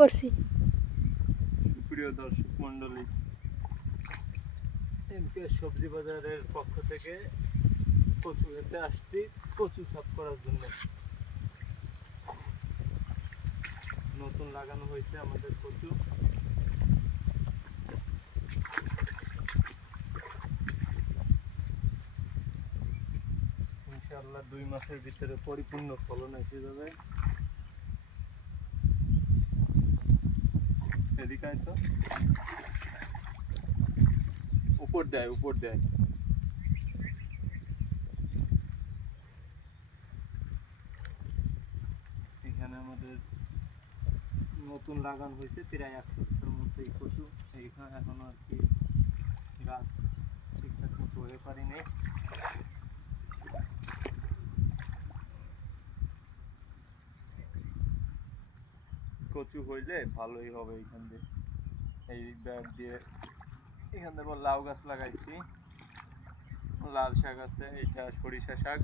করছি। প্রিয় দর্শক মন্ডলী, এমকে সবজি বাজারের পক্ষ থেকে কচু খেতে আসছি কচু সাফ করার জন্য। নতুন লাগানো হয়েছে আমাদের কচু। ইনশাআল্লাহ 2 মাসের ভিতরে পরিপূর্ণ ফলন এসে যাবে। এদিকে তো উপর দেয় এখানে আমাদের নতুন লাগানো হয়েছে প্রায় 1 সপ্তাহের মতো এই কচু। এইখানে এখনো আর কি গাছ ঠিকঠাক মতো হয়ে পারিনি। কচু হইলে ভালোই হবে। এইখান দিয়ে এই ব্যাগ দিয়ে এখান থেকে লাউ গাছ লাগাইছি, লাল শাক আছে, এটা সরিষা শাক।